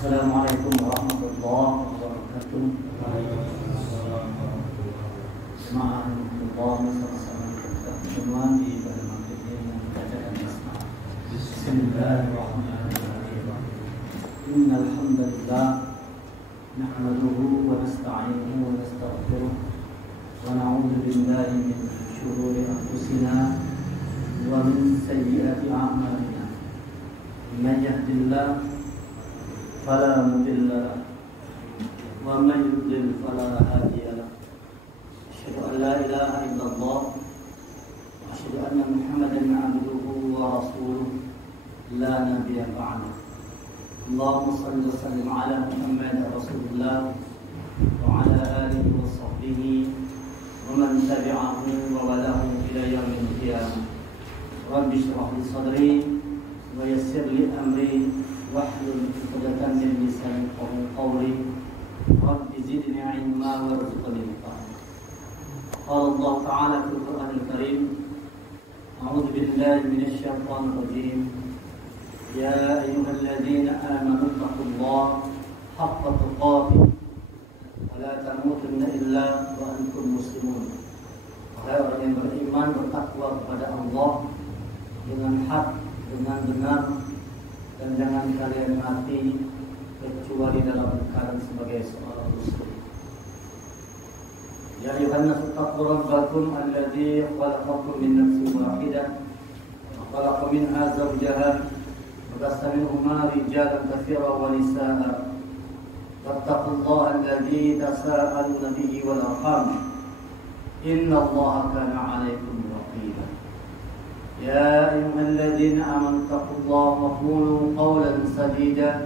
Assalamualaikum warahmatullahi wabarakatuh. Jemaah Allah bersama kita semua di pada maghrib ini yang membacakan basmalah. Bismillahirrahmanirrahim. Innal hamdalillah nahmaduhu wa nasta'inuhu wa nastaghfiruh wa na'udzu billahi min shururi anfusina wa min sayyiati a'malina. Man yahdihillahu fala mudilla lahu wa man yudlil fala hadiya lahu. Asyhadu an la ilaha illallah wa asyhadu anna Muhammadan 'abduhu wa rasuluh la nabiyya ba'dahu. Allahumma shalli wa sallim ala Muhammad rasulillah wa ala alihi wa sahbihi wa man tabi'ahu wa walahum ila yaumil qiyamah. Rabbi shrah li sadri wa yassir li amri wahlul 'uqdatam min lisani yafqahu qawli. Rabbi zidni 'ilma warzuqni fahma. Qala Allah ta'ala fil Qur'anil Karim, a'udzu billahi minasy syaithanir rajim. Ya ayyuhalladzina amanu taqullaha haqqa tuqatih wa la tamutunna illa wa antum muslimun. Wahai orang yang beriman, bertakwa kepada Allah dengan hak, dengan benar, dan jangan kalian mati kecuali dalam keadaan sebagai seorang muslim. Ya ayuhan nasu taqu rabbakum alladzi khalaqakum min nafsin wahidah wa khalaqa minha zawjaha wa bassa minhuma rijalan katsiran wa nisaa'a wattaqullaha alladzi tasaaluna bihi wal arham innallaha kana 'alaykum raqiba. Ya ayyuhalladzina amanu taqullaha wa qulu qawlan sadida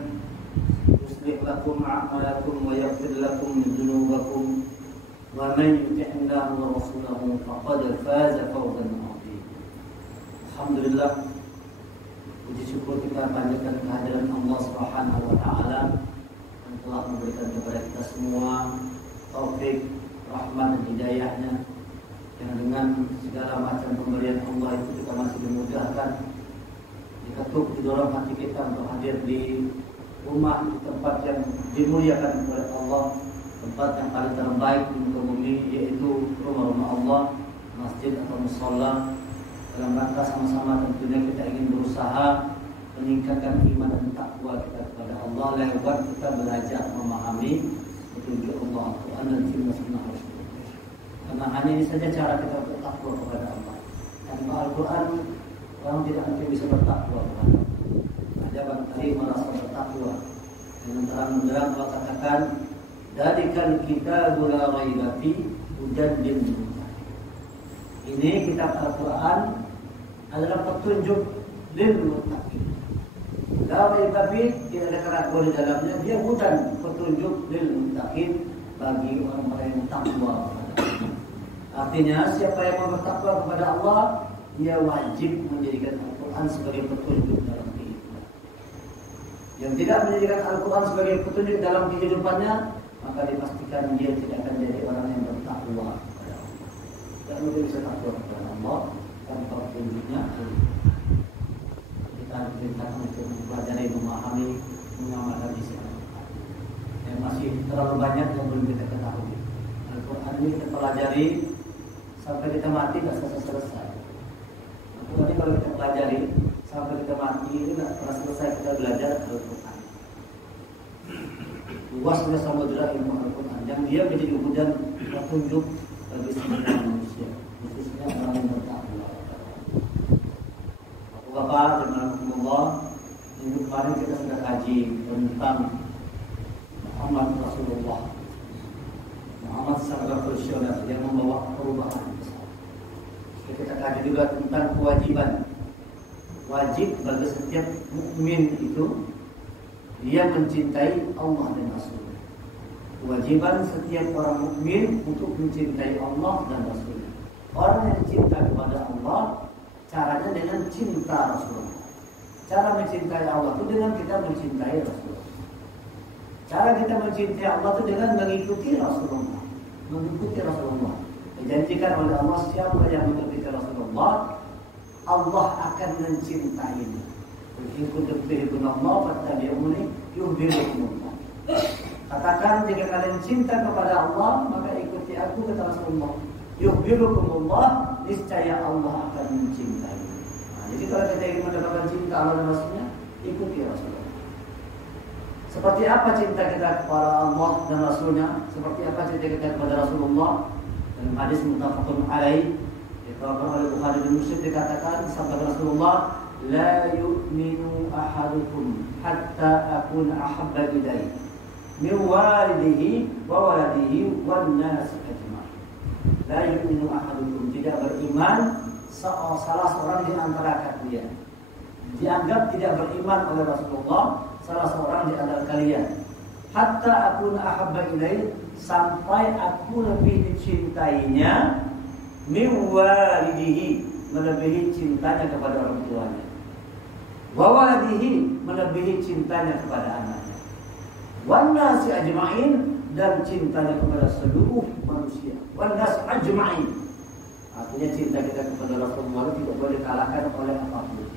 yuslih lakum a'malakum wa yaghfir lakum min dhunubikum wa man yuti'illah wa rasulahu faqad faza fawzan 'azima. Alhamdulillah, puji syukur kita panjatkan kehadiran Allah Subhanahu wa taala yang telah memberikan kepada kita semua taufik, rahmat dan hidayahnya. Yang dengan segala macam pemberian Allah itu kita masih dimudahkan, diketuk didorong hati kita untuk hadir di rumah, di tempat yang dimuliakan oleh Allah, tempat yang paling terbaik di muka bumi, yaitu rumah-rumah Allah, masjid atau mushola. Dalam rangka sama-sama tentunya kita ingin berusaha meningkatkan iman dan takwa kita kepada Allah lewat kita belajar memahami petunjuk Allah, Al-Quran dan sunnah Rasul. Karena hanya ini saja cara kita bertakwa kepada Allah. Tanpa Al-Quran orang tidak mungkin bisa bertakwa kepada Allah. Ada tadi merasa bertakwa dengan terang benderang Allah katakan, "Dzalikal kitabul la raiba fihi hudan lil muttaqin." Ini kitab Al-Quran adalah petunjuk lil muttaqin. La raiba fihi, tidak ada keraguan di dalamnya. Dia hudan, petunjuk lil muttaqin, bagi orang-orang yang takwa. Artinya siapa yang mau bertakwa kepada Allah, dia wajib menjadikan Al-Quran sebagai petunjuk dalam kehidupan. Yang tidak menjadikan Al-Quran sebagai petunjuk dalam kehidupannya, maka dipastikan dia tidak akan jadi orang yang bertakwa kepada Allah. Dan mungkin bisa takwa kepada Allah tanpa petunjuknya. Kita diperintahkan untuk mempelajari, memahami, mengamalkan isi Al-Quran. Yang masih terlalu banyak yang belum kita ketahui. Al-Quran ini kita pelajari sampai kita mati tidak selesai. Al-Quran ini kalau kita pelajari sampai kita mati itu tidak pernah selesai kita belajar Al-Quran. Luasnya samudera ilmu Al-Quran yang dia menjadi hujan petunjuk bagi semua manusia, khususnya orang yang bertakwa. Bapak dan Allah, minggu kemarin kita sudah kaji tentang Muhammad Rasulullah. Muhammad sangat revolusioner yang membawa perubahan. Kita kaji juga tentang kewajiban. Wajib bagi setiap mukmin itu dia mencintai Allah dan Rasul. Kewajiban setiap orang mukmin untuk mencintai Allah dan Rasul. Orang yang cinta kepada Allah, caranya dengan cinta Rasulullah. Cara mencintai Allah itu dengan kita mencintai Rasulullah. Cara kita mencintai Allah itu dengan mengikuti Rasulullah. Mengikuti Rasulullah. Dijanjikan oleh Allah, siapa yang mengikuti Rasulullah, Allah akan mencintainya. In kuntum tuhibbunallah fattabi'uni yuhibbukumullah. Katakan jika kalian cinta kepada Allah, maka ikuti aku, kata Rasulullah. Yuhibbukumullah, niscaya Allah akan mencintai. Nah, jadi kalau kita ingin mendapatkan cinta Allah dan Rasulnya, ikuti Rasulullah. Seperti apa cinta kita kepada Allah dan Rasulnya? Seperti apa cinta kita kepada Rasulullah? Dalam hadis muttafaqun alaih, diriwayatkan oleh Bukhari dan Muslim, dikatakan sabda Rasulullah, la yu'minu ahadukum hatta akuna ahabba ilaihi min walidihi wa waladihi wan nas ajma'in. La yu'minu ahadukum, tidak beriman salah seorang di antara kalian. Dianggap tidak beriman oleh Rasulullah salah seorang di antara kalian. Hatta akuna ahabba ilaihi, sampai aku lebih dicintainya, min walidihi, melebihi cintanya kepada orang tuanya, wa waladihi, melebihi cintanya kepada anaknya, wan nasi ajma'in, dan cintanya kepada seluruh manusia. Wan nasi ajma'in, artinya cinta kita kepada Rasulullah tidak boleh kalahkan oleh apapun.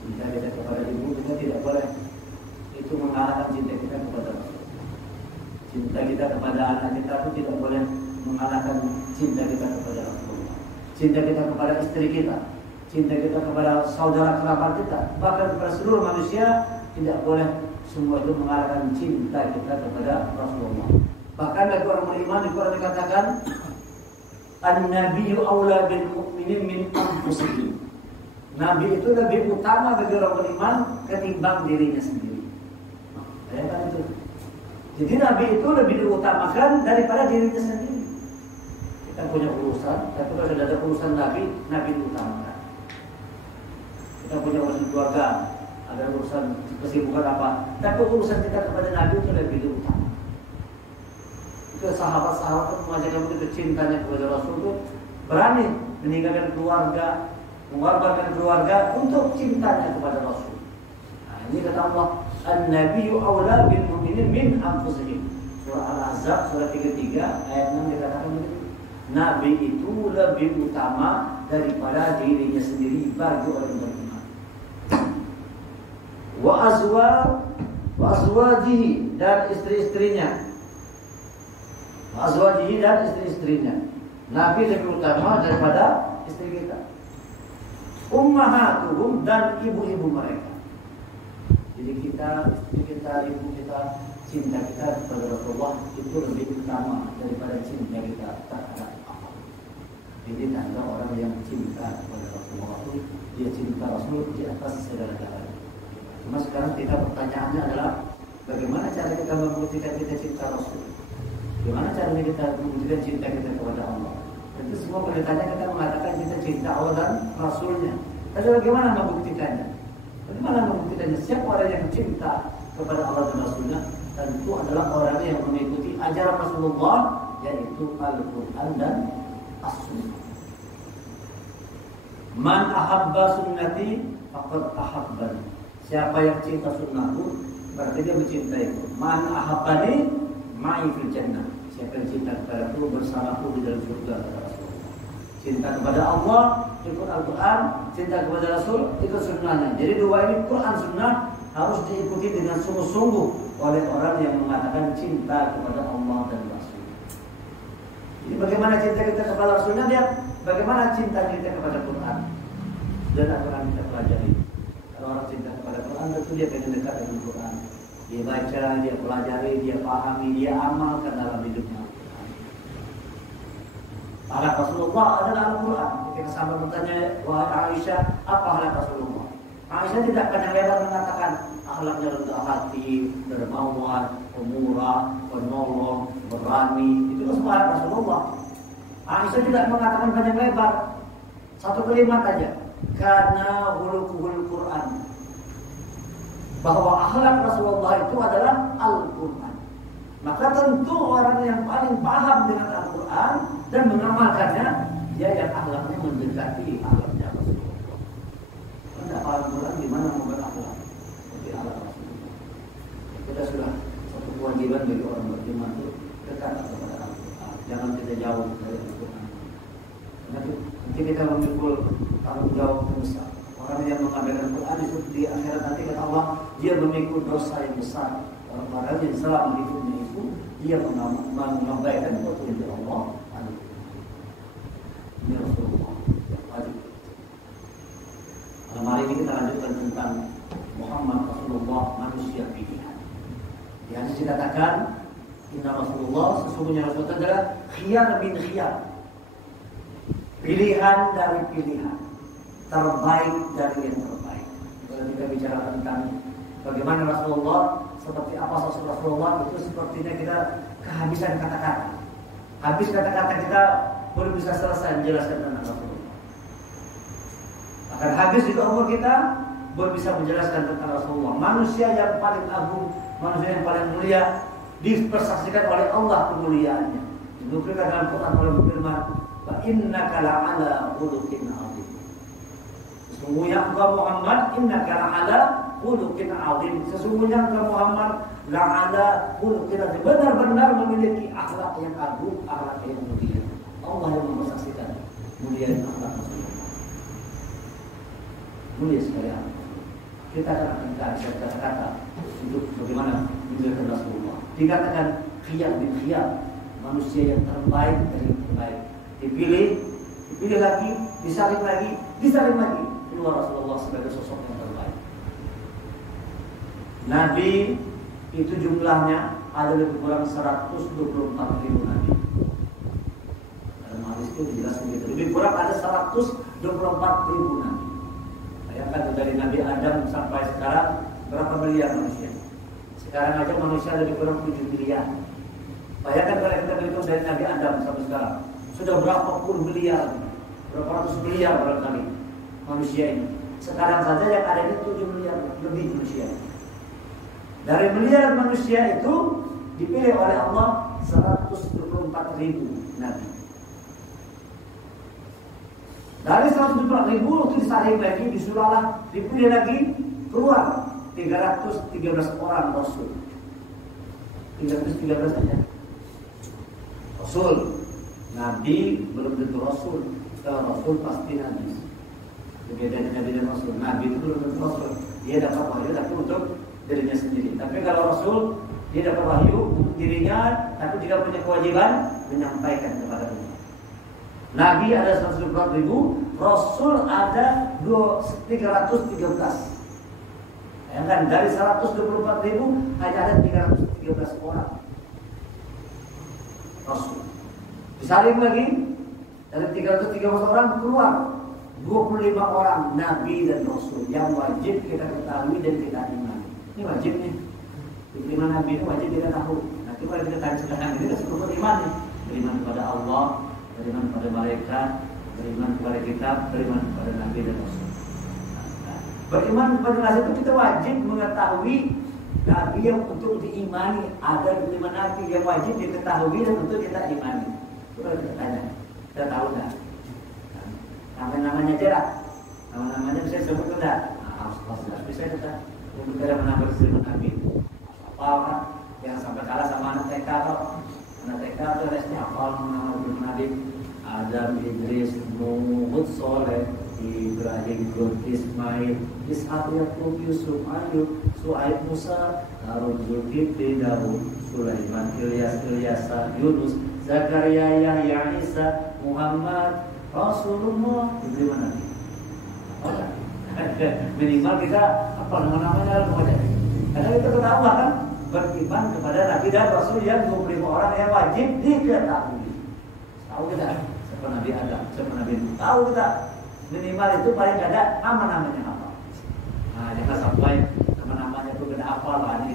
Cinta kita kepada ibu kita tidak boleh itu mengalahkan cinta kita kepada Rasul. Cinta kita kepada anak kita pun tidak boleh mengalahkan cinta kita kepada Rasulullah. Cinta kita kepada istri kita, cinta kita kepada saudara kerabat kita, bahkan kepada seluruh manusia, tidak boleh semua itu mengalahkan cinta kita kepada Rasulullah. Bahkan bagi orang beriman di Quran dikatakan, An-Nabiyyu aula bil mu'minin min anfusihim. Nabi itu lebih utama bagi orang beriman ketimbang dirinya sendiri. Bayangkan itu. Jadi Nabi itu lebih diutamakan daripada dirinya sendiri. Kita punya urusan, tapi kalau sudah ada urusan Nabi, Nabi diutamakan. Kita punya urusan keluarga, ada urusan kesibukan apa, tapi urusan kita kepada Nabi itu lebih diutamakan. Itu sahabat-sahabat mengajarkan begitu cintanya kepada Rasul itu berani meninggalkan keluarga, mengorbankan keluarga untuk cintanya kepada Rasul. Nah, ini kata Allah, An-Nabiyyu aula bil mu'minin min anfusihim. Surah Al-Ahzab surah 33 ayat 6 dikatakan begitu. Nabi itu lebih utama daripada dirinya sendiri bagi orang beriman. Wa azwajihi, dan istri-istrinya. Wa azwajihi, dan istri-istrinya. Nabi lebih utama daripada istri kita. Ummahatuhum, dan ibu-ibu mereka. Jadi kita, istri kita, ibu kita, cinta kita kepada Rasulullah itu lebih utama daripada cinta kita terhadap Allah. Jadi tanda orang yang cinta kepada Rasulullah itu dia cinta Rasul di atas segala-galanya. Cuma sekarang kita pertanyaannya adalah bagaimana cara kita membuktikan kita cinta Rasul? Bagaimana cara kita membuktikan cinta kita kepada Allah? Tentu semua pendekatnya kita mengatakan kita cinta Allah dan Rasulnya. Tapi bagaimana membuktikannya? Bagaimana membuktikannya? Siapa orang yang cinta kepada Allah dan Rasulnya? Tentu adalah orang yang mengikuti ajaran Rasulullah, yaitu Al-Quran dan As-Sunnah. Man ahabba sunnati faqad ahabbani. Siapa yang cinta sunnahku, berarti dia mencintaiku. Man ahabbani ma'i fil jannah. Siapa yang cinta kepadaku, bersamaku di dalam surga, kata Rasulullah. Cinta kepada Allah, ikut Al-Quran. Cinta kepada Rasul, ikut sunnahnya. Jadi dua ini, Quran sunnah, harus diikuti dengan sungguh-sungguh oleh orang yang mengatakan cinta kepada Allah dan Rasul. Jadi bagaimana cinta kita kepada Rasulnya, lihat bagaimana cinta kita kepada Quran dan Al-Quran kita pelajari. Kalau orang cinta kepada Quran, tentu dia pengen dekat dengan Quran. Dia baca, dia pelajari, dia pahami, dia amalkan dalam hidupnya. Akhlak Rasulullah adalah Al-Quran. Ketika sahabat bertanya, wahai Aisyah, apa akhlak Rasulullah? Aisyah tidak panjang lebar mengatakan akhlaknya rendah hati, dermawan, pemurah, penolong, berani. Itu semua akhlak Rasulullah. Aisyah tidak mengatakan panjang lebar, satu kalimat aja, karena hulukuhul Quran, bahwa akhlak Rasulullah itu adalah Al-Quran. Maka tentu orang yang paling paham dengan Al-Quran dan mengamalkannya, dia yang akhlaknya mendekati akhlaknya Rasulullah. Tidak paham Al-Quran gimana mau berakhlak seperti akhlak Rasulullah. Kita sudah satu kewajiban bagi orang beriman itu dekat kepada Al-Quran. Jangan kita jauh dari Al-Quran. Nanti kita memikul tanggung jawab besar. Orang yang mengabaikan Al-Quran Allah, dia memikul dosa yang besar. Orang yang selama hidupnya itu dia mengabaikan petunjuk Allah. Ini Rasulullah. Malam hari ini kita lanjutkan tentang Muhammad Rasulullah, manusia pilihan. Yang dikatakan Inna Rasulullah, sesungguhnya Rasulullah adalah khiyar bin khiyar, pilihan dari pilihan, terbaik dari yang terbaik. Kalau kita bicara tentang bagaimana Rasulullah, seperti apa sosok Rasulullah, itu sepertinya kita kehabisan kata-kata. Habis kata-kata kita belum bisa selesai menjelaskan tentang Rasulullah. Akan habis juga umur kita belum bisa menjelaskan tentang Rasulullah. Manusia yang paling agung, manusia yang paling mulia, dipersaksikan oleh Allah kemuliaannya. Dibuktikan dalam Quran oleh firman, "Wa innaka la'ala khuluqin 'adzim." Sesungguhnya engkau Muhammad, innaka la'ala khuluqin 'adzim. Sesungguhnya engkau Muhammad la'ala khuluqin 'adzim, benar-benar memiliki akhlak yang agung, akhlak yang mulia. Allah yang mempersaksikan mulia akhlak Rasulullah. Mulia sekalian. Kita akan minta kata-kata untuk bagaimana memuliakan Rasulullah. Dikatakan khiyar bin khiyar, manusia yang terbaik dari yang terbaik. Dipilih lagi, disalib lagi, keluar Rasulullah sebagai sosok yang terbaik. Nabi itu jumlahnya ada lebih kurang 124.000 nabi. Dalam hadis itu dijelaskan begitu. Lebih kurang ada 124.000 nabi. Bayangkan dari Nabi Adam sampai sekarang berapa miliar manusia? Sekarang aja manusia lebih kurang 7 miliar. Bayangkan kalau kita berhitung dari Nabi Adam sampai sekarang, sudah berapa puluh miliar, berapa ratus miliar barangkali manusia ini. Sekarang saja yang ada ini 7 miliar lebih manusia. Dari miliar manusia itu dipilih oleh Allah 124.000 nabi. Dari 124.000 itu disaring lagi, disulalah, dipilih lagi, keluar 313 orang Rasul. 313 saja Rasul. Nabi belum tentu Rasul. Kalau Rasul pasti Nabi. Bedanya Nabi dan Rasul. Nabi itu belum tentu Rasul. Dia dapat wahyu tapi untuk dirinya sendiri. Tapi kalau Rasul, dia dapat wahyu untuk dirinya, tapi juga punya kewajiban menyampaikan kepada umat. Nabi ada 124.000, Rasul ada 313. Bayangkan dari 124.000 hanya ada 313 orang Rasul. Disaring lagi dari 313 orang keluar 25 orang Nabi dan Rasul yang wajib kita ketahui dan kita imani. Ini wajib nih. 25 Nabi itu wajib kita tahu. Nanti kalau kita tanya sekarang ini kita cukup beriman nih. Beriman kepada Allah, beriman kepada malaikat, beriman kepada kitab, beriman kepada Nabi dan Rasul. Beriman kepada Nabi itu kita wajib mengetahui Nabi yang untuk diimani. Ada 5 Nabi yang wajib diketahui dan untuk kita imani. Coba kita tanya, kita tahu nggak? Nama-namanya aja lah. Nama-namanya bisa sebut enggak? Harus bisa kita. Untuk kita menambah seribu Nabi. Apa kan? Yang sampai kalah sama anak TK kok. Anak TK itu resmi hafal nama Nabi. Adam, Idris, Nuh, Hud, Soleh, Ibrahim, Lut, Ismail, Ishak, Yakub, Yusuf, Ayub, Su'aib, Musa, Harun, Zulkifli, Daud, Sulaiman, Ilyasa, Yunus, Zakaria, Yahya, Isa, Muhammad, Rasulullah. Itu mana nih? Minimal kita apa nama-namanya lalu aja. Karena kita ketahui kan beriman kepada Nabi dan Rasul yang 25 orang yang wajib diketahui. Tahu kita siapa Nabi Adam, siapa Nabi Nuh. Tahu kita. Minimal itu paling ada nama-namanya apa. Nah, jangan sampai nama-namanya itu kena hafal lah, ini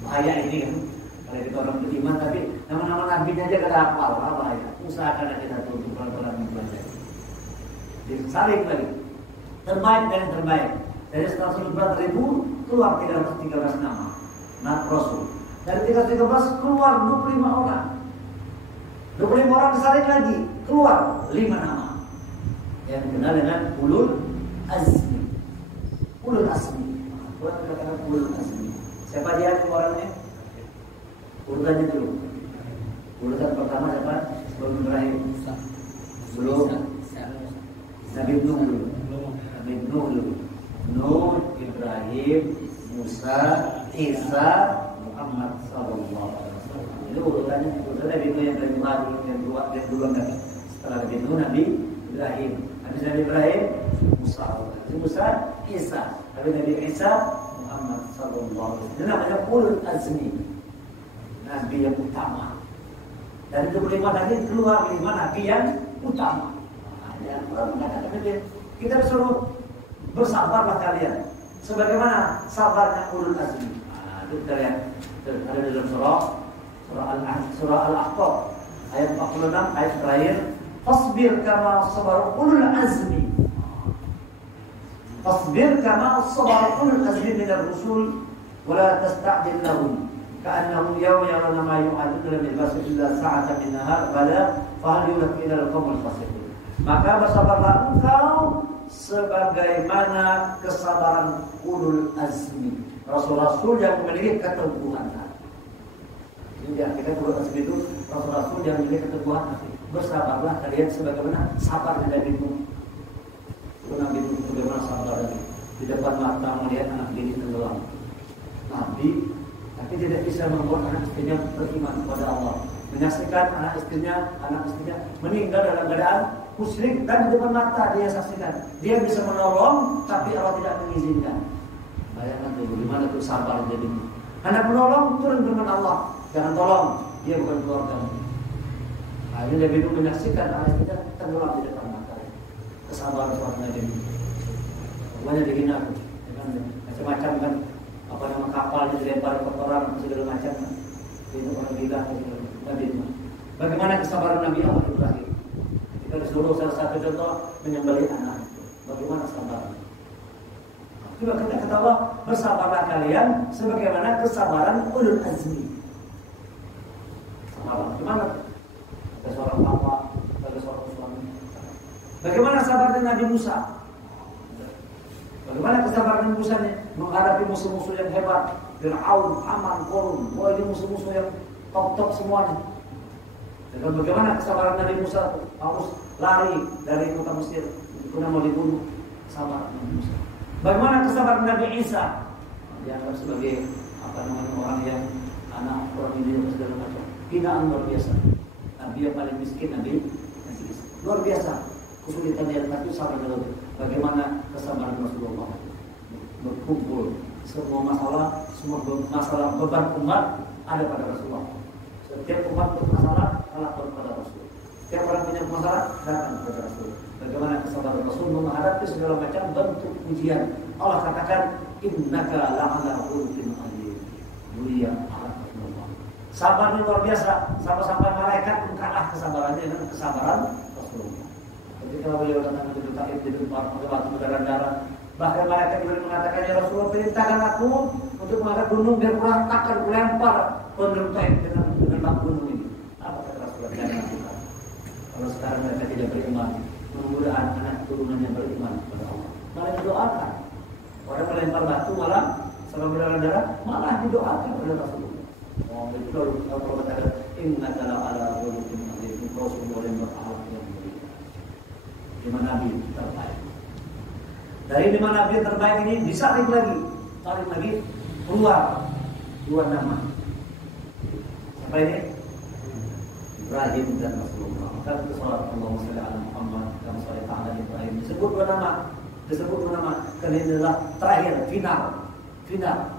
bahaya ini kan. Kalau kita orang beriman tapi nama-nama nabinya aja kena hafal, bahaya. Usahakan kita tutup pelan-pelan belajar. Disaring lagi. Terbaik dan terbaik. Dari 124.000 keluar 313 nama. Nah, Rasul. Dari 313 keluar 25 orang. 25 orang disaring lagi, keluar 5 nama. Yang dikenal dengan ulul azmi. Ulul azmi. Quran katakan ulul azmi. Siapa dia orangnya? Urutannya dulu. Urutan pertama siapa? Sebelum Ibrahim. Sebelum Nabi Nuh dulu. Nabi Nuh dulu. Nuh, Ibrahim, Musa, Isa, Muhammad sallallahu alaihi wasallam. Itu urutannya. Urutan Nabi Nuh yang duluan Nabi. Setelah Nabi Nuh, Nabi Ibrahim. Habis Nabi Ibrahim, Musa. Musa, Isa. Habis Nabi Isa, Muhammad sallallahu alaihi wasallam. Ini namanya ulul azmi. Nabi yang utama. Dan itu kelima tadi keluar 5 nabi yang utama. Yang mengatakan kita disuruh bersabarlah kalian. Sebagaimana sabarnya ulul azmi. Itu kita lihat ada dalam surah Al-Ahqaf ayat 46 ayat terakhir. Fasbir kama sabar ulul azmi. Fasbir kama sabar ulul azmi minar rusul wa la tasta'jil lahum. Ka'annahum yawma yarawna ma yu'adun lam yalbasu illa sa'atan min nahar bala fahal yulaq ila al-qawmil fasiqin. Maka bersabarlah engkau sebagaimana kesabaran ulul azmi, rasul-rasul yang memiliki keteguhan hati. Jadi kita ulul azmi itu rasul-rasul yang memiliki keteguhan hati. Bersabarlah kalian sebagaimana sabar Nabi Nuh. Nabi Nuh bagaimana sabar di depan mata melihat anak bini tenggelam. Nabi tapi tidak bisa membuat anak istrinya beriman kepada Allah. Menyaksikan anak istrinya meninggal dalam keadaan musyrik dan di depan mata dia saksikan. Dia bisa menolong tapi Allah tidak mengizinkan. Bayangkan tuh bagaimana tuh sabar jadi. Anak menolong turun firman Allah, jangan tolong, dia bukan keluarga. Akhirnya Nabi Nuh menyaksikan anak istrinya tenggelam di depan mata. Kesabaran seorang Nabi Nuh. Banyak dihina tuh, macam-macam kan. Apa nama kapalnya dilempar ke perang segala macam. Itu orang gila Nabi Nuh. Bagaimana kesabaran Nabi Allah Ibrahim? Kita disuruh salah satu contoh menyembelih anak itu. Bagaimana sabarnya? Juga kita ketawa bersabarlah kalian sebagaimana kesabaran ulul azmi. Sabar. Gimana? Ada seorang bapak, ada seorang suami. Bagaimana sabarnya Nabi Musa? Bagaimana kesabaran Musa menghadapi musuh-musuh yang hebat, Fir'aun, Haman, Qarun, wah ini musuh-musuh yang top semuanya. Dan bagaimana kesabaran Nabi Musa harus lari dari kota Mesir, karena mau dibunuh sama Nabi Musa. Bagaimana kesabaran Nabi Isa? Dianggap sebagai orang yang anak orang ini segala macam. Hinaan luar biasa. Nabi yang paling miskin Nabi Isa. Luar biasa. Kesulitan yang satu sama dengan bagaimana kesabaran Rasulullah berkumpul semua masalah beban umat ada pada Rasulullah. Setiap umat bermasalah lapor kepada Rasul. Setiap orang punya masalah datang kepada Rasul. Bagaimana kesabaran Rasul menghadapi segala macam bentuk ujian. Allah katakan innaka la'ala khuluqin azim. Mulia Rasulullah. Sabarnya luar biasa sampai malaikat mengalah kesabarannya dengan kesabaran Rasulullah. Ketika beliau datang ke Taif di tempat batu berdarah-darah, bahkan malaikat Jibril mengatakan, ya Rasulullah, perintahkan aku untuk mengangkat gunung biar kurang takkan kulempar penduduk Taif dengan batu gunung ini. Apa kata Rasulullah? Jangan lakukan. Kalau sekarang mereka tidak beriman, mudah-mudahan anak turunannya beriman kepada Allah. Malah didoakan. Orang melempar batu malah sama berdarah-darah, malah didoakan oleh Rasulullah. Oh, itu lalu Allah katakan, innaka la'ala khuluqin azim. Rasulullah yang berakhlak yang mulia. 5 nabi terbaik. Dari 5 nabi yang terbaik ini disaring lagi keluar 2 nama. Siapa ini? Ibrahim dan Rasulullah. Maka itu salat Allahumma shalli ala Muhammad dan shalli ala Ibrahim. Disebut 2 nama. Karena ini adalah terakhir, final.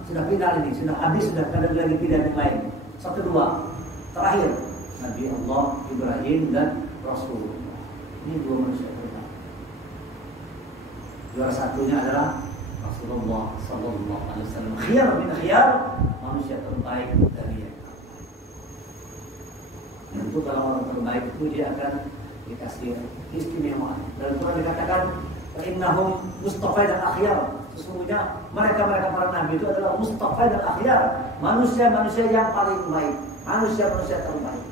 Sudah final ini, sudah habis, sudah ada lagi pilihan yang lain. 1, 2 terakhir Nabi Allah Ibrahim dan Rasulullah. Ini 2 manusia terbaik. Juara satunya adalah Rasulullah sallallahu alaihi wasallam. Khiyar min khiyar, manusia terbaik dari yang tentu kalau orang terbaik itu dia akan dikasih istimewaan. Dalam Quran dikatakan innahum mustafa dan akhyar. Sesungguhnya mereka para nabi itu adalah mustafa dan akhyar, manusia-manusia yang paling baik, manusia-manusia terbaik.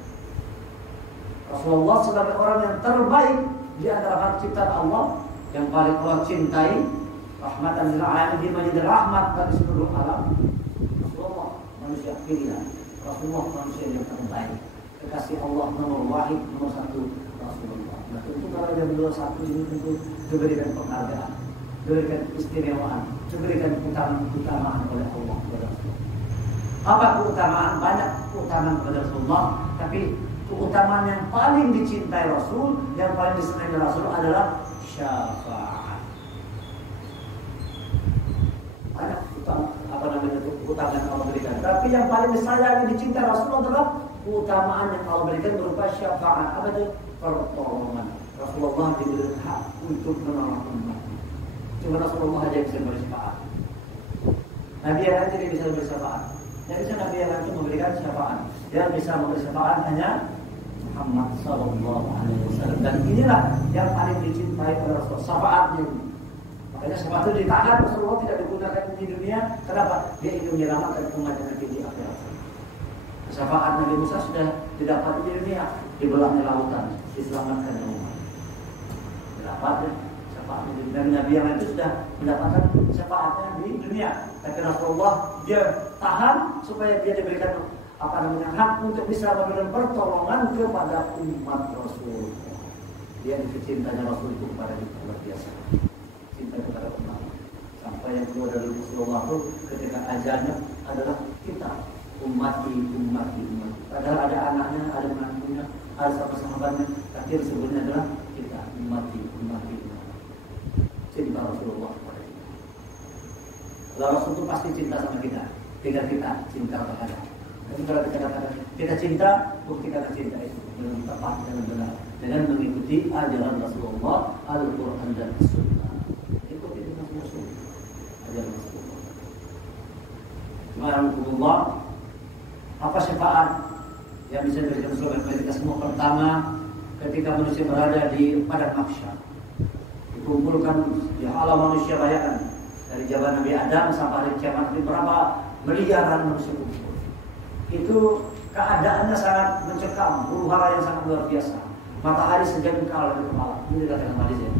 Rasulullah sebagai orang yang terbaik di antara makhluk ciptaan Allah yang paling Allah cintai, rahmatan lil alamin, dia menjadi rahmat bagi seluruh alam. Rasulullah manusia pilihan, Rasulullah manusia yang terbaik, kekasih Allah nomor 1 Rasulullah. Nah, tentu kalau yang beliau satu ini tentu diberikan penghargaan, diberikan istimewaan. diberikan keutamaan oleh Allah kepada Rasulullah. Apa keutamaan? Banyak keutamaan kepada Rasulullah, tapi keutamaan yang paling dicintai Rasul, yang paling disenangi Rasul adalah syafaat. Banyak keutamaan yang Allah berikan, tapi yang paling disayangi dicintai Rasul adalah keutamaan yang Allah berikan berupa syafaat. Apa itu? Pertolongan. Rasulullah diberi hak untuk menolong umat. Cuma Rasulullah aja bisa bersyafaat. Nabi yang lain tidak bisa bersyafaat. Yang bisa Nabi yang lain memberikan syafaat. Yang bisa memberi syafaat hanya Muhammad Sallallahu Alaihi Wasallam. Dan inilah yang paling dicintai oleh Rasul. Syafaatnya. Makanya syafaat itu ditahan. Rasulullah tidak digunakan di dunia. Kenapa? Dia ingin menyelamatkan umat yang nanti di akhirat. Syafaat Nabi Musa sudah didapat di dunia, di belahnya lautan, diselamatkan umat. Dapatnya syafaatnya di dunia. Nabi yang lain itu sudah mendapatkan syafaatnya di dunia. Tapi Rasulullah dia tahan supaya dia diberikan hak untuk bisa memberikan pertolongan kepada umat Rasul. Dia cintanya Rasul itu kepada kita luar biasa. Cinta kepada umat. Sampai yang keluar dari Rasulullah itu ketika ajalnya adalah kita. Ummati. Padahal ada anaknya, ada menantunya, ada sahabat-sahabatnya, tapi sebenarnya adalah kita. Ummati. Cinta Rasulullah kepada kita. Kalau Rasul itu pasti cinta sama kita. Tinggal kita cinta kepada. Tapi kalau kita katakan kita cinta, bukti kata cinta itu dengan tepat dan benar, dengan mengikuti ajaran Rasulullah, Al-Quran dan Sunnah. Ikuti dengan Rasul, ajaran Rasulullah. Alhamdulillah. Apa syafaat yang bisa diberikan Rasulullah kepada kita semua? Pertama, ketika manusia berada di padang mahsyar, dikumpulkan di alam manusia, bayangkan dari zaman Nabi Adam sampai hari kiamat ini berapa miliaran manusia kumpul. Itu keadaannya sangat mencekam, huru-hara yang sangat luar biasa. Matahari sejengkal dari kepala. Ini dikatakan hadis ya.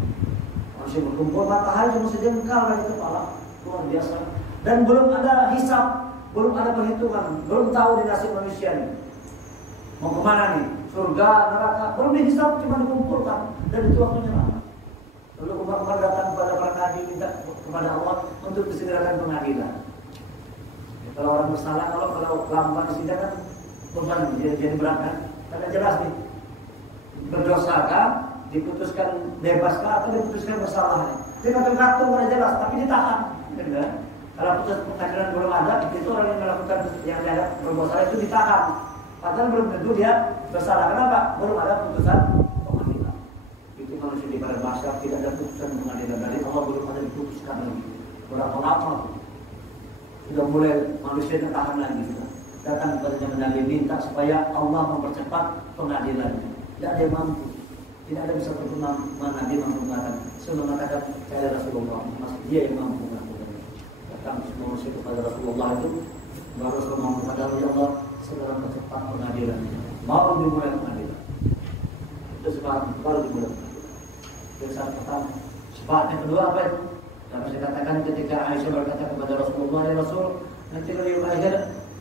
Manusia berkumpul, matahari cuma sejengkal dari kepala, luar biasa. Dan belum ada hisab, belum ada perhitungan, belum tahu di nasib manusia ini. Mau kemana nih? Surga, neraka, belum dihisab, cuma dikumpulkan. Dan itu waktunya lama. Lalu umat-umat datang kepada para nabi, minta kepada Allah untuk disegerakan pengadilan. Ya, kalau orang bersalah, kalau lambat disidang kan beban jadi berat kan? Karena jelas nih, berdosa kah, diputuskan bebas kah, atau diputuskan bersalah. Dia gantung-gantung pada jelas, tapi ditahan. Kan? Kalau putus pengadilan belum ada, itu orang yang melakukan yang dianggap berdosa itu ditahan. Padahal belum tentu dia bersalah. Kenapa? Belum ada putusan pengadilan. Itu manusia di padang mahsyar tidak ada putusan pengadilan dari Allah, belum ada diputuskan lagi. Berapa lama? Sudah mulai manusia tertahan lagi. Datang kepada Nabi minta supaya Allah mempercepat pengadilannya. Tidak ada yang mampu. Tidak ada bisa berkenan Nabi mampu mengatakan. Semua mengatakan saya Rasulullah, maksud dia yang mampu. Datang manusia kepada Rasulullah itu, baru Rasulullah kepada Allah segera percepat pengadilan. Mau dimulai pengadilan. Itu sebab baru dimulai pengadilan. Itu saat pertama. Sebab yang kedua apa itu? Dan saya katakan ketika Aisyah berkata kepada Rasulullah, ya Rasul, nanti kalau akhir,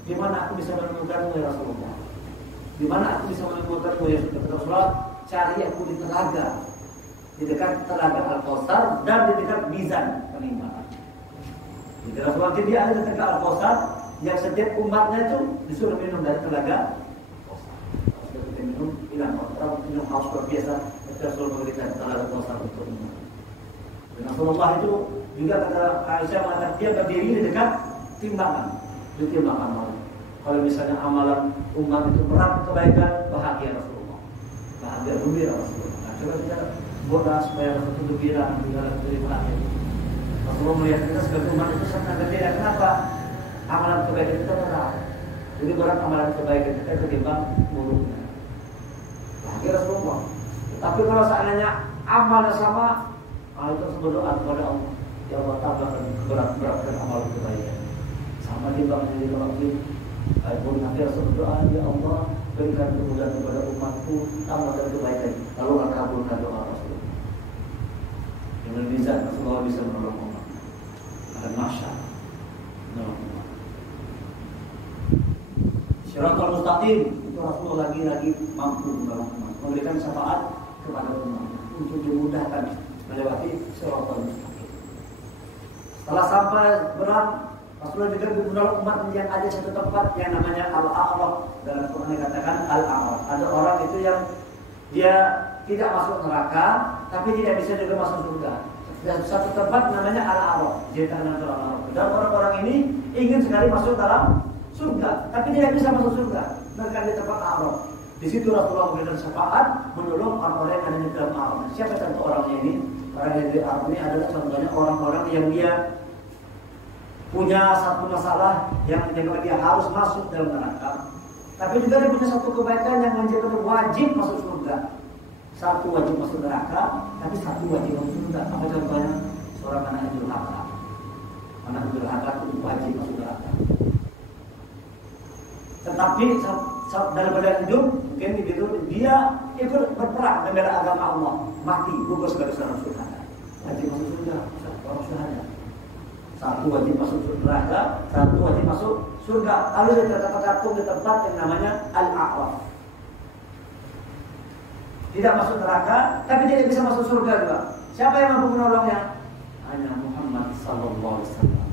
di mana aku bisa menemukanmu ya Rasulullah? Di mana aku bisa menemukanmu ya Rasulullah? Cari aku di telaga, di dekat telaga Al-Kautsar dan di dekat Mizan penimbangan. Jadi Rasulullah dia ada ketika Al-Kautsar yang setiap umatnya itu disuruh minum dari telaga Al-Kautsar. Kalau kita minum, hilang. Kalau minum haus luar biasa, Rasulullah memberikan telaga Al-Kautsar untuk minum. Dan Rasulullah itu juga kata Aisyah mengatakan dia berdiri di dekat timbangan, di timbangan Allah. Kalau misalnya amalan umat itu berat kebaikan, bahagia Rasulullah, bahagia gembira Rasulullah. Nah, coba kita buatlah supaya Rasulullah itu gembira di dalam kehidupan ini. Rasulullah melihat kita sebagai umat itu sangat berbeda. Kenapa? Amalan kebaikan kita berat. Jadi berat amalan kebaikan kita ketimbang buruknya. Bahagia Rasulullah. Tapi kalau seandainya amalnya sama, itu berdoa kepada Allah. Ya Allah tambahkan berat-beratkan amalan kebaikan. Sama timbangnya di dalam ini. Pun nanti Rasul berdoa, ya Allah berikan kemudahan kepada umatku, tambahkan kebaikan. Lalu akan kabulkan doa Rasulullah. Dengan mizan Rasulullah bisa menolong umat. Ada masyarakat menolong umat. Syiratul Mustaqim itu Rasulullah lagi mampu menolong umat, memberikan syafaat kepada umat untuk dimudahkan melewati Syiratul Mustaqim. Setelah sampai berang, Rasulullah juga menolong umat yang ada satu tempat yang namanya Al-A'raf. Dalam Quran dikatakan Al-A'raf. Ada orang itu yang dia tidak masuk neraka, tapi tidak bisa juga masuk surga. Dan satu tempat namanya Al-A'raf. Dan orang-orang ini ingin sekali masuk dalam surga, tapi tidak bisa masuk surga. Mereka di tempat A'raf. Di situ Rasulullah memberikan syafaat menolong orang-orang yang ada di dalam A'raf. Siapa contoh orangnya ini? Orang yang di A'raf ini adalah contohnya orang-orang yang dia punya satu masalah yang menyebabkan dia harus masuk dalam neraka, tapi juga dia punya satu kebaikan yang menjadikan wajib masuk surga. Satu wajib masuk neraka, tapi satu wajib masuk surga. Apa contohnya? Seorang anak yang durhaka. Anak durhaka itu wajib masuk neraka. Tetapi dalam badan hidup mungkin begitu dia ikut berperang membela agama Allah, mati gugur sebagai seorang syuhada. Wajib masuk surga, seorang syuhada. Satu wajib masuk neraka, satu wajib masuk surga. Lalu dia tergantung di tempat yang namanya Al-A'raf. Tidak masuk neraka, tapi tidak bisa masuk surga juga. Siapa yang mampu menolongnya? Hanya Muhammad sallallahu alaihi wasallam.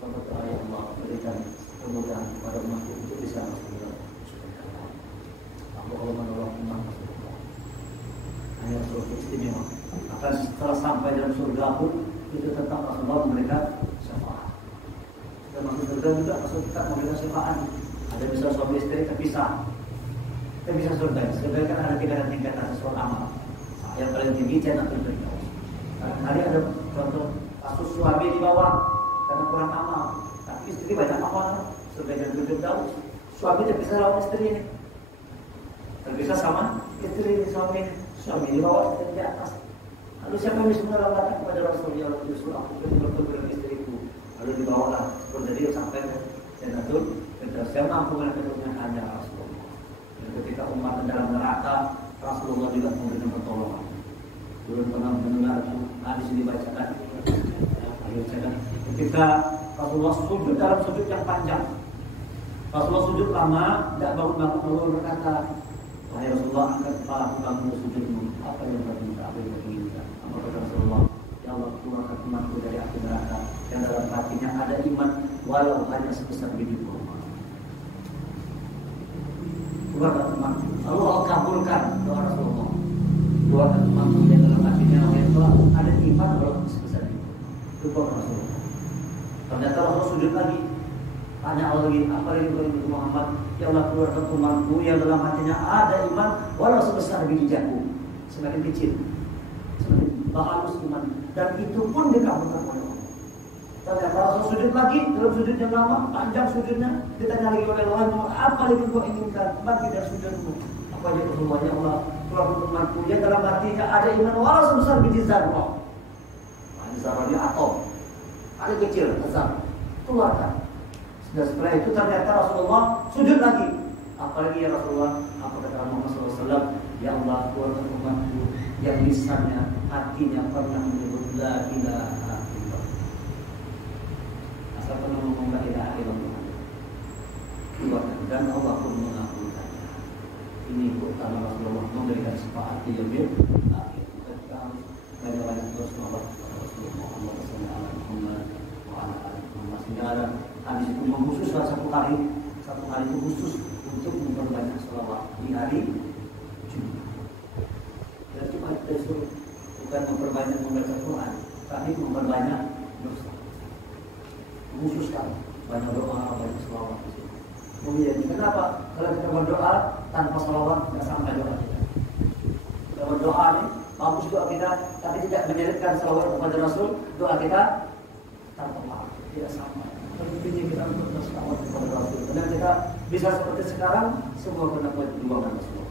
Semoga Allah berikan kemudahan kepada umat untuk bisa masuk surga. Allah menolong umat masuk surga. Hanya surga istimewa. Akan setelah sampai dalam surga pun itu tetap Rasulullah memberikan syafaat. Kita masuk surga juga Rasul tetap memberikan syafaat. Ada bisa suami istri terpisah. Kita bisa surga. Surga kan ada tingkatan sesuatu amal. Yang paling tinggi Jannatul Firdaus. Hari ada contoh kasus suami di bawah karena kurang amal, tapi istri banyak amal. Surga Jannatul Firdaus. Suami terpisah lawan istri ini. Terpisah sama istri ini, suami di bawah, istri di atas. Lalu siapa yang bisa menerangkan kepada Rasulullah, ya Rasulullah, aku ingin bertemu dengan istriku. Lalu dibawalah seperti dia sampai ke Jannatul Firdaus. Saya mampu menemukan hanya Rasulullah. Dan ketika umat dalam neraka, Rasulullah juga memberikan pertolongan. Belum pernah mendengar hadis dibacakan. Ketika Rasulullah sujud dalam sujud yang panjang, Rasulullah sujud lama, tidak bangun-bangun, lalu berkata, wahai Rasulullah, angkat kepala kamu sujudmu. Apa yang berminta, apa yang berminta? Apa kata Rasulullah? Ya Allah, keluarkan imanku dari api neraka yang dalam hatinya ada iman walau hanya sebesar biji kurma. Keluarkan imanku. Allah kabulkan doa Rasulullah. Keluarkan imanku yang dalam hatinya ada iman walau sebesar itu. Itu doa Rasulullah. Ternyata Rasulullah sujud lagi. Tanya Allah lagi, apa yang itu Muhammad? Ya Allah, keluarkan umatku yang dalam hatinya ada iman walau sebesar biji jagung. Semakin kecil, semakin halus iman, dan itu pun dikabulkan oleh Allah. Ternyata Rasul sujud lagi dalam sujud yang lama, panjang sujudnya. Ditanya lagi oleh Allah, apa lagi kau inginkan? Bagi dari sujudmu. Apa aja Rasulullah? Ya Allah, keluarkan umatku yang dalam hatinya ada iman walau sebesar biji zarrah. Biji zarrah ini atom, ada kecil, besar, keluarkan. Dan setelah itu ternyata Rasulullah sujud lagi. Apalagi ya Rasulullah, apa kata Muhammad SAW? Ya Allah, keluarkan umatku yang lisannya, hatinya pernah menyebut la ilaha illallah. Asal pernah ngomong la ilaha illallah. Keluarkan, dan Allah pun mengabulkannya. Ini karena Rasulullah memberikan syafaat di yaumil akhir. Kita harus banyak-banyak berselawat kepada Rasulullah Muhammad SAW wa ala alihi Muhammad SAW. Hadis itu khusus satu hari itu khusus untuk memperbanyak selawat di hari Jumat. Dan cuma itu bukan memperbanyak membaca Quran, tapi memperbanyak dosa. Khususkan banyak doa, banyak selawat. Kemudian kenapa? Kalau kita berdoa tanpa selawat tidak sampai doa kita. Kita berdoa ini bagus doa kita, tapi tidak menyelipkan selawat kepada Rasul, doa kita tanpa pahala, tidak sampai. Tentunya kita untuk berselawat kepada Rasul. Karena kita bisa seperti sekarang, semua kena perjuangan Rasul.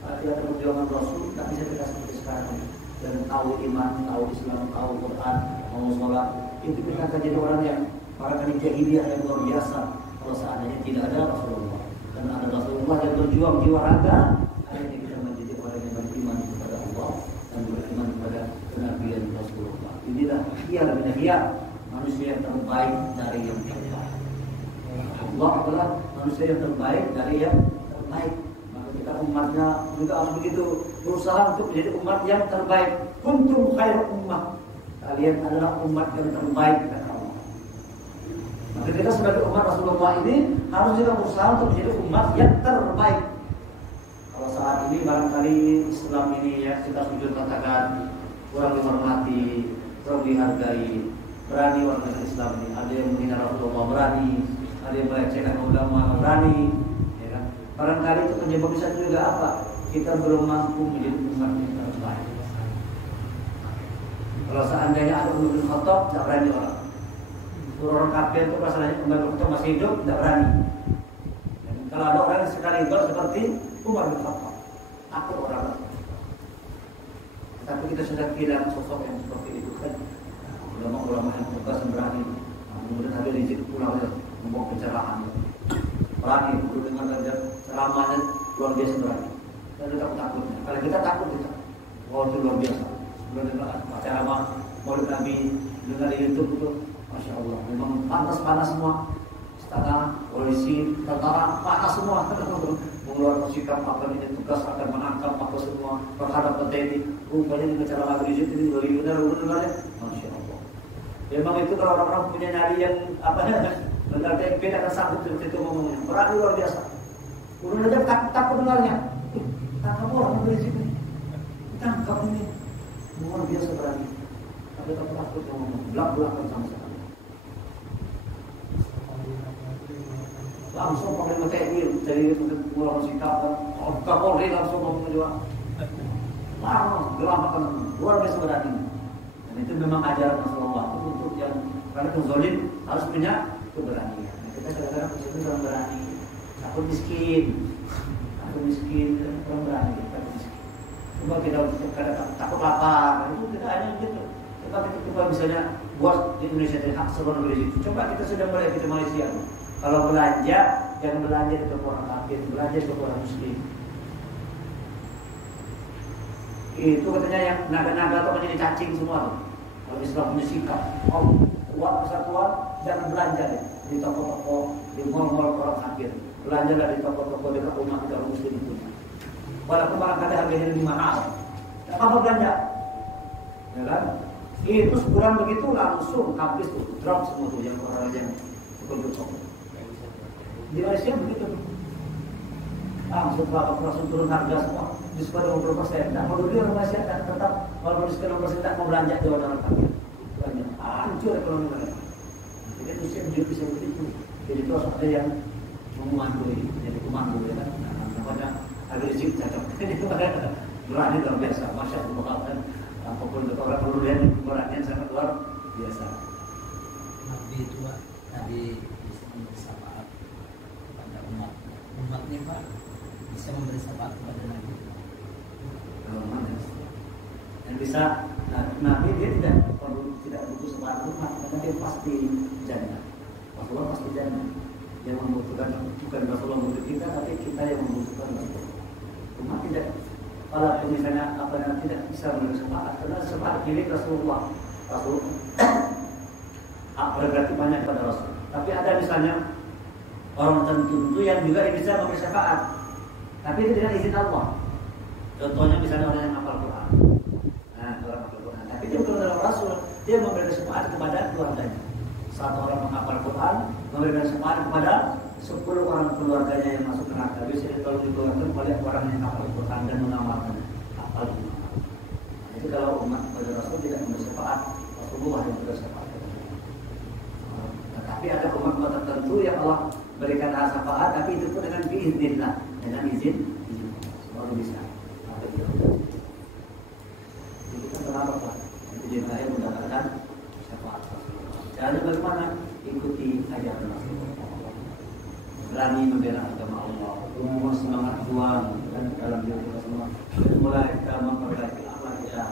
Kita ada perjuangan Rasul, tak bisa kita seperti sekarang. Dan tahu iman, tahu Islam, tahu Quran, tahu sholat. Itu kita akan jadi orang yang para jahiliyah yang luar biasa. Kalau seandainya tidak ada Rasulullah, karena ada Rasulullah yang berjuang jiwa raga, akhirnya kita menjadi orang yang beriman kepada Allah dan beriman kepada kenabian Rasulullah. Inilah khiyar manusia yang terbaik dari yang terbaik. Allah adalah manusia yang terbaik dari yang terbaik. Maka kita umatnya juga harus begitu berusaha untuk menjadi umat yang terbaik. Kuntum khairu ummah. Kalian adalah umat yang terbaik kata Allah. Maka kita sebagai umat Rasulullah ini harus juga berusaha untuk menjadi umat yang terbaik. Kalau saat ini barangkali Islam ini ya kita sujud katakan kurang dihormati, kurang dihargai, berani warga Islam ini. Ada yang menghina Rasulullah berani, ada yang melecehkan ulama berani. Ya kan? Barangkali itu penyebab bisa juga apa? Kita belum mampu menjadi umat yang terbaik. Kalau seandainya ada Umar bin Khattab, tidak berani orang. Orang kafir itu masalahnya Umar bin Khattab masih hidup, tidak berani. Dan kalau ada orang yang sekali itu seperti Umar bin Khattab, aku orang. Tapi kita sudah kehilangan sosok yang seperti itu kan. Ulama-ulama yang tegas dan berani. Kemudian Habib Rizik pulang ya, membawa pencerahan. Berani, dulu dengar ceramahnya luar biasa berani. Dan kita takutnya. Kalau kita takut kita, wow itu luar biasa. Sebelum dengar ceramah Maulid Nabi, dengar di YouTube itu, masya Allah, memang panas semua. Istana, polisi, tentara, panas semua. Mengeluarkan sikap akan ini tugas akan menangkap apa semua perkara penting. Rupanya dengan cara Habib Rizik ini benar ya, masya Allah. Memang itu kalau orang-orang punya nyali yang apa ya, benar tempe akan sanggup seperti itu ngomongnya. Berani luar biasa. Udah aja takut dengarnya. Tangkap orang Habib Rizik ini, tangkap ini, luar biasa berani. Tapi tak takut ngomong, belak-belakan sama sekali. Langsung panglima TNI dari pulau sikap Kapolri langsung ngomong juga. Langsung gelampakan luar biasa berani. Dan itu memang ajaran Rasulullah itu untuk yang karena zalim harus punya keberanian. Nah, kita kadang-kadang itu orang berani, takut miskin, orang berani, takut miskin. Coba kita takut lapar, itu kita hanya gitu. Coba misalnya buat di Indonesia dari hak seluruh Indonesia. Coba kita sudah mulai kita Malaysia. Kalau belanja, jangan belanja di toko orang kafir, belanja di toko orang muslim. Itu katanya yang naga-naga itu menjadi cacing semua tuh. Kalau Islam punya sikap, kuat persatuan, jangan belanja deh di toko-toko, di mall-mall orang kafir. Belanjalah di toko-toko dekat rumah kita orang muslim itu. Walaupun barangkali harganya lebih mahal, tak apa belanja, ya kan? Itu sekurang begitu langsung habis tuh, drop semua tuh yang orang yang betul-betul. Di Malaysia begitu, langsung turun harga semua, diskon 50%. Nah, kalau dia orang Malaysia tetap walaupun diskon 50% tak mau belanja di orang kafir, belanja, hancur ekonomi mereka. Jadi Malaysia bisa begitu. Jadi itu harus ada yang memandui, jadi pemandu ya kan. Namanya Habib Rizik cocok. Berani luar biasa, masya Allah kan. Apapun orang perlu lihat berani sangat luar biasa. Nabi itu Pak, Nabi bisa memberi syafaat kepada umatnya Pak, bisa memberi syafaat kepada Nabi. Yang bisa, Nabi dia tidak butuh syafaat umat, karena dia pasti jannah. Rasulullah pasti jannah. Yang membutuhkan bukan Rasulullah untuk kita, tapi kita yang membutuhkan Rasulullah. Umat tidak. Kalau misalnya tidak bisa memberi syafaat, karena syafaat milik Rasulullah. Berarti banyak kepada Rasul. Tapi ada misalnya orang tertentu yang juga bisa memberi syafaat, tapi itu dengan izin Allah. Contohnya misalnya orang yang hafal Quran. Nah, orang hafal Quran. Tapi dia bukan adalah Rasul, dia memberi syafaat kepada keluarganya. Satu orang menghafal Quran, memberikan syafaat kepada 10 orang keluarganya yang masuk neraka. Biasanya kalau dikeluarkan oleh orang yang hafal Quran dan mengamalkan hafal Quran. Nah, itu kalau umat kepada Rasul tidak memberi syafaat, Rasulullah yang memberi syafaat. Tapi ada umat tertentu yang Allah berikan syafaat, tapi itu pun dengan biiznillah, dengan izin baru bisa. Jadi kita berharap Pak, itu saya mendapatkan syafaat Rasulullah. Jadi bagaimana ikuti ajaran Rasulullah, berani membela agama Allah, umur semangat juang dan dalam diri kita semua. Mulai kita memperbaiki akhlak kita.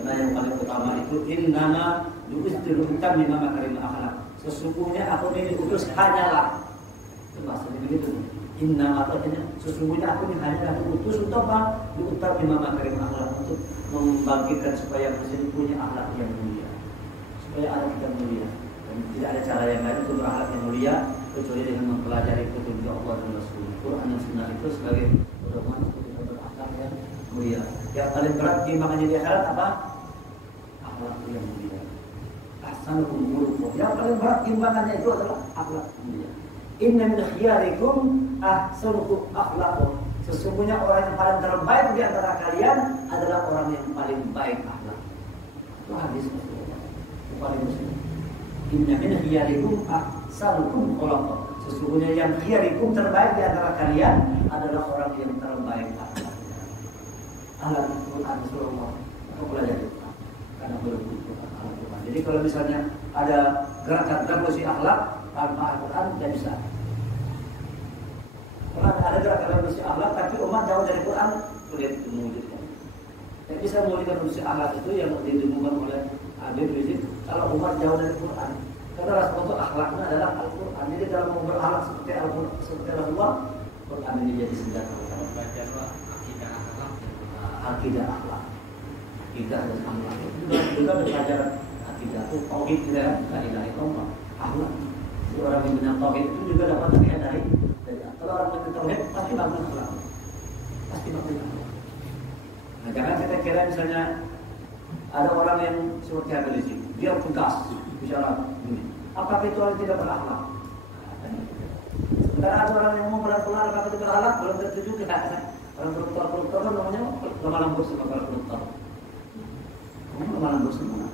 Karena yang paling utama itu innana yu'izziru bima makarim akhlak. Sesungguhnya aku ini diutus hanyalah, itu bahasanya begitu. Inna artinya sesungguhnya aku ini hanyalah diutus untuk apa? Diutar bima makarim akhlak, untuk membangkitkan supaya muslim punya akhlak yang mulia, supaya akhlak yang mulia. Dan tidak ada cara yang lain untuk berakhlak yang mulia kecuali dengan mempelajari petunjuk Allah dan Rasul. Quran dan Sunnah itu sebagai pedoman untuk kita berakhlak yang mulia. Yang paling berat timbangannya di akhirat apa? Akhlak yang mulia. ahsanukum khuluqan. Yang paling berat timbangannya itu adalah akhlak mulia. Inna min khiyarikum ahsanukum akhlaqan. Sesungguhnya orang yang paling terbaik di antara kalian adalah orang yang paling baik akhlak. Itu hadis Rasulullah. Bukhari Muslim. Inna min khiyarikum ahsanukum khuluqan. Sesungguhnya yang khiyarikum terbaik di antara kalian adalah orang yang terbaik akhlak. Akhlak Al-Quran Rasulullah. Aku belajar itu karena belum Al-Quran. Jadi kalau misalnya ada gerakan revolusi akhlak tanpa Al-Quran tidak bisa. Karena ada gerakan revolusi akhlak tapi umat jauh dari Quran sulit mewujudkan. Yang bisa mewujudkan revolusi akhlak itu yang didengungkan oleh Habib Rizik kalau umat jauh dari Quran. Karena Rasulullah akhlaknya adalah Al-Quran. Jadi dalam mau berakhlak seperti Al-Quran, seperti Rasulullah, Quran ini jadi senjata. Belajarlah akidah akhlak. Akidah akhlak. Akidah dan akhlak. Juga belajar akidah. Tauhid tidak la ilaha illallah. Akhlak. Jadi orang yang benar tauhid itu juga dapat bagian dari kalau orang yang tauhid pasti bangun akhlak. Pasti bangun akhlak. Nah, jangan kita kira misalnya ada orang yang seperti Habib Rizik, dia tegas bicara ini. Apakah itu orang tidak berakhlak? Sementara ada orang yang mau berakhlak, apakah itu berakhlak? Belum tentu juga. Orang koruptor kan namanya lemah lembut sama para koruptor. Lemah lembut semua.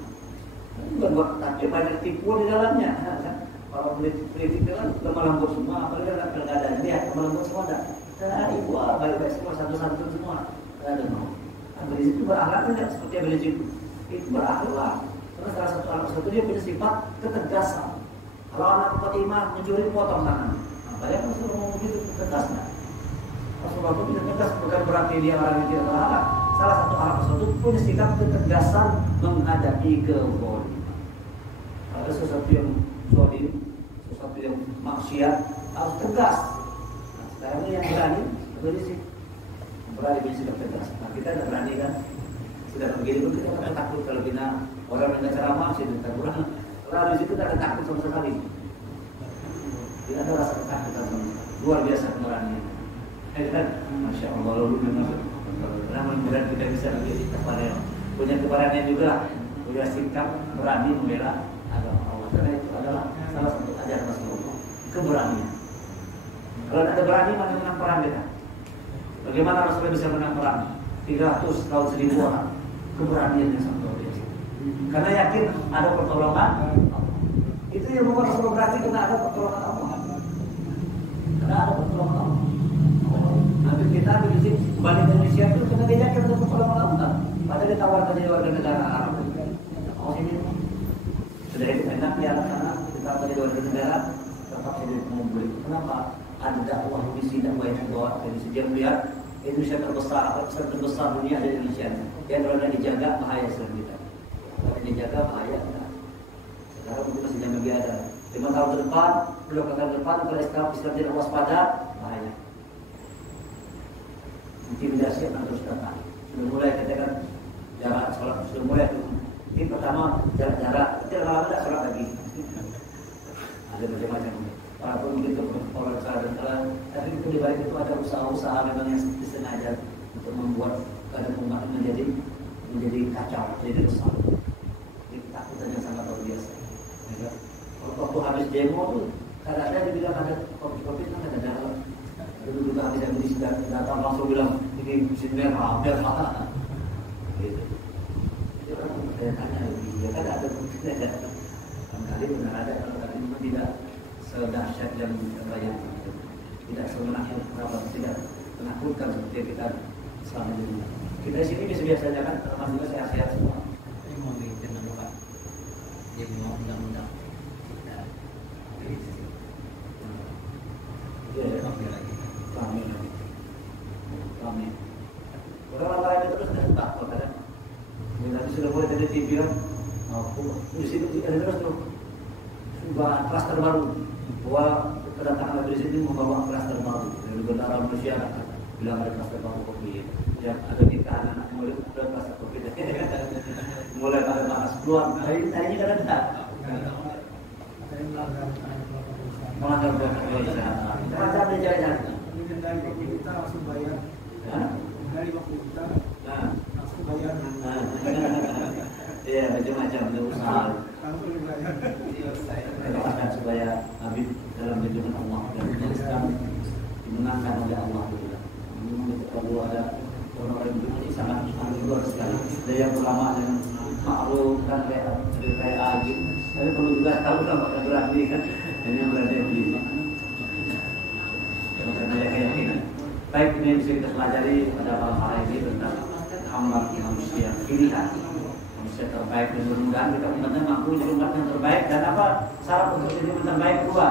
Bukan buat tapi banyak tipu di dalamnya. Kalau politik itu kan lemah lembut semua. Apalagi nggak ada lihat lemah lembut semua ada. Nah, ibu baik-baik semua satu-satu semua. Tidak ada mau. Habis itu berakhlak tidak seperti Habib itu berakhlak. Karena salah satu anak satu dia punya sifat ketegasan. Kalau anak Fatimah mencuri potong tangan, saya kan suruh ngomong begitu tegasnya. Rasulullah itu punya tegas bukan berarti dia orang yang tidak berakhlak. Salah satu anak satu punya sikap ketegasan menghadapi kezaliman. Ada sesuatu yang zalim, sesuatu yang maksiat harus tegas. Nah, sekarang ini yang berani berisi, berani bersikap tegas. Nah, kita tidak berani kan? Sudah begini pun kita akan takut kalau kita orang yang ceramah sih kita kurang. Lalu di situ tidak ada takut sama sekali. Tidak ada rasa ketakutan sama sekali. Luar biasa keberanian. Masya Allah lalu memang. Mudah-mudahan kita bisa menjadi punya keberanian juga, punya sikap berani membela agama Allah. Karena itu adalah salah satu ajaran Rasulullah. Keberanian. Kalau ada berani mana menang perang kita? Bagaimana Rasulullah bisa menang perang? 300 tahun 1000 orang. Keberanian yang sangat luar biasa. Karena yakin ada pertolongan Allah. Itu yang membuat Rasulullah berarti karena ada pertolongan Allah. Karena ada pertolongan Allah. Nabi kita di balik Indonesia itu karena dia yakin ada pertolongan Allah. Padahal ditawarkan jadi warga negara Arab. Oh ini sudah itu enak ya karena kita jadi warga negara tetap jadi pengumpul. Kenapa? Ada dakwah misi dakwah yang dibawa dari sejak melihat Indonesia terbesar dunia ada Indonesia. Yang kalau dijaga bahaya Islam kita. Kalau dijaga bahaya kita. Sekarang mungkin masih jangan biasa. 5 tahun ke depan, 10 tahun ke depan kalau Islam tidak waspada bahaya. Intimidasi akan terus datang. Sudah mulai katakan jarak sholat sudah mulai itu. Ini pertama jarak tidak lama tidak sholat lagi. Ada macam-macam. Walaupun begitu orang cara tapi itu di balik itu ada usaha-usaha memang yang disengaja untuk membuat keadaan umat menjadi kacau, jadi rusak. Jadi ketakutan yang sangat luar biasa. Ya, waktu habis demo tuh kadang-kadang dibilang ada kopi-kopi kan ada. Dulu juga habis datang langsung bilang ini sini hampir mana. Gitu. Jadi orang bertanya ya kan ada kali benar ada tapi memang tidak sedahsyat yang terbayang, tidak semenakutkan, tidak menakutkan seperti kita selama ini. Kita di sini biasa-biasa saja kan, alhamdulillah sehat-sehat semua. Ini mau bikin apa Pak? Jadi mau undang-undang kita. Kami. Orang lain itu terus ada takut kan? Nanti sudah mulai dari TV kan, di sini ada terus tuh. Sudah klaster baru. Bahwa kedatangan dari sini membawa klaster baru dari negara Malaysia bilang ada klaster baru kopi yang ada nikahan anak mulai ada klaster kopi mulai ada panas keluar hari ini kan ada melanggar peraturan macam dia jalan kita langsung bayar dari waktu kita langsung bayar iya macam-macam usaha Kita doakan supaya Habib dalam lindungan Allah dan Islam dimenangkan oleh Allah. Memang kalau ada orang-orang ini sangat luar sekali. Daya ulama yang maklum kan kayak Agim. Tapi perlu juga tahu lah bakal berarti kan. Ini yang berada di sini. Yang saya keyakinan. Baik, ini bisa kita pelajari pada malam hari ini tentang hamba manusia pilihan. Manusia terbaik, dan mudah-mudahan kita umatnya mampu jadi umat yang terbaik. Dan apa syarat untuk jadi umat terbaik? Dua,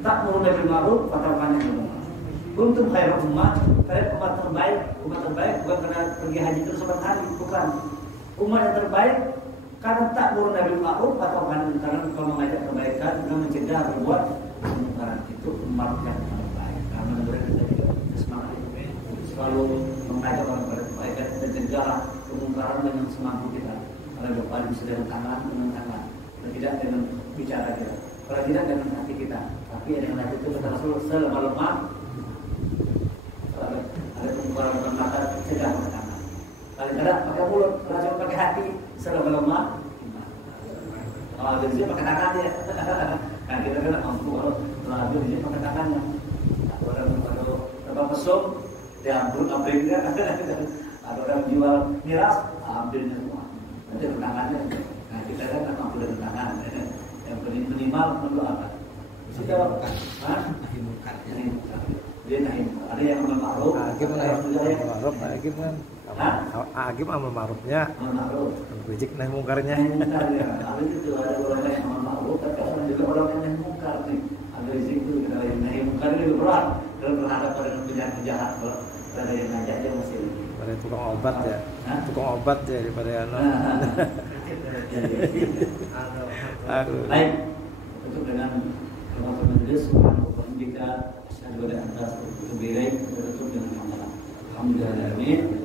tak murni bil ma'ruf atau banyak ilmu. Kuntum khairu umat, kalian umat terbaik bukan karena pergi haji terus setiap hari, bukan. Umat yang terbaik karena tak murni bil ma'ruf atau banyak, karena kalau mengajak kebaikan dan mencegah berbuat kemungkaran, itu umat yang terbaik. Karena mereka juga semangat itu selalu mengajak orang kebaikan dan mencegah kemungkaran dengan semampu kita. Kalau Bapak bisa dengan tangan, dan tidak dengan bicara kita. Kalau tidak dengan hati kita, tapi dengan hati itu kata Rasul selemah-lemah. Ada kemungkaran mata, cegah pakai tangan. Paling tidak pakai mulut, kalau pakai hati selemah-lemah. Jadi dia pakai tangannya. Nah kita kan mampu kalau dia pakai tangannya. Kalau pesum diambil ambilnya. Ada orang jual miras, ambilnya semua. Nanti tangannya. Nah kita kan mampu dengan tangan. Yang minimal perlu apa? Bisa jawab kan? nahi mungkar. Dia nahi. Ada yang amal ma'ruf. Agim kan amal ma'ruf, Agim kan. Agim amal ma'rufnya. Amal ma'ruf. Rijik nahi mungkarnya. Nahi mungkar ya. Ada itu ada orang yang amal ma'ruf, tapi ada juga orang yang nahi mungkar nih. Ada rizki itu kita yang nahi mungkar itu lebih berat. Kalau berhadapan dengan penjahat-penjahat, kalau ada yang ngajak dia masih lebih. Pada tukang obat ya. Tukang obat ya daripada ano. Baik, tutup dengan kalimat majelis. Subhanahu wa ta'ala. Asyhadu an la ilaha illa anta astaghfiruka wa atubu ilaik. Tutup dengan hamdalah. Alhamdulillah.